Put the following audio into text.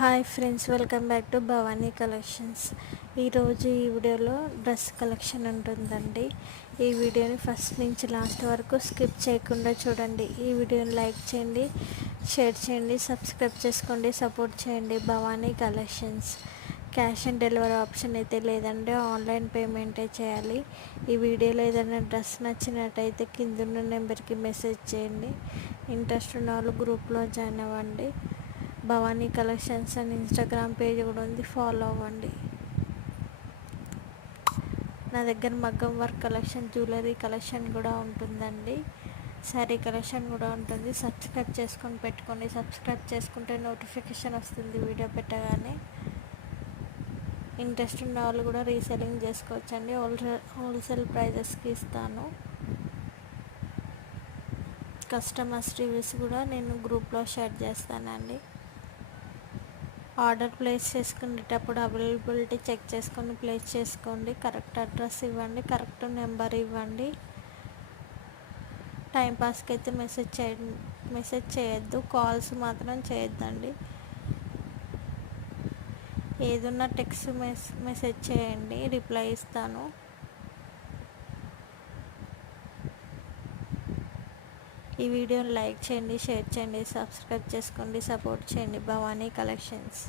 Hi friends, welcome back to Bhavani collections. ఈరోజు ఈ వీడియోలో డ్రెస్ కలెక్షన్ ఉంటుందండి. ఈ వీడియోని ఫస్ట్ నుంచి లాస్ట్ వరకు స్కిప్ చేయకుండా చూడండి. ఈ వీడియోని లైక్ చేయండి, షేర్ చేయండి, సబ్స్క్రైబ్ చేసుకోండి, సపోర్ట్ చేయండి. Bhavani collections. Cash on delivery option అయితే లేదండి, ఆన్లైన్ పేమెంటే చేయాలి. ఈ వీడియోలో ఏదైనా డ్రెస్ నచ్చినట్టయితే కిందున్న నెంబర్కి మెసేజ్ చేయండి. ఇంట్రెస్ట్ ఉన్న వాళ్ళు గ్రూప్లో జాయిన్ అవ్వండి. భవానీ కలెక్షన్స్ అని ఇన్స్టాగ్రామ్ పేజ్ కూడా ఉంది, ఫాలో అవ్వండి. నా దగ్గర మగ్గం వర్క్ కలెక్షన్, జ్యువెలరీ కలెక్షన్ కూడా ఉంటుందండి. శారీ కలెక్షన్ కూడా ఉంటుంది. సబ్స్క్రైబ్ చేసుకొని పెట్టుకోండి. సబ్స్క్రైబ్ చేసుకుంటే నోటిఫికేషన్ వస్తుంది వీడియో పెట్టగానే. ఇంట్రెస్ట్ ఉన్న వాళ్ళు కూడా రీసెల్లింగ్ చేసుకోవచ్చండి. హోల్సేల్ ప్రైజెస్కి ఇస్తాను. కస్టమర్స్ రివ్యూస్ కూడా నేను గ్రూప్లో షేర్ చేస్తానండి. ఆర్డర్ ప్లేస్ చేసుకునేటప్పుడు అవైలబిలిటీ చెక్ చేసుకొని ప్లేస్ చేసుకోండి. కరెక్ట్ అడ్రస్ ఇవ్వండి, కరెక్ట్ నెంబర్ ఇవ్వండి. టైంపాస్కి అయితే మెసేజ్ చేయొద్దు, కాల్స్ మాత్రం చేయొద్దండి. ఏదున్నా టెక్స్ట్ మెసేజ్ చేయండి, రిప్లై ఇస్తాను. ఈ వీడియోని లైక్ చేయండి, షేర్ చేయండి, సబ్స్క్రైబ్ చేసుకోండి, సపోర్ట్ చేయండి. భవానీ కలెక్షన్స్.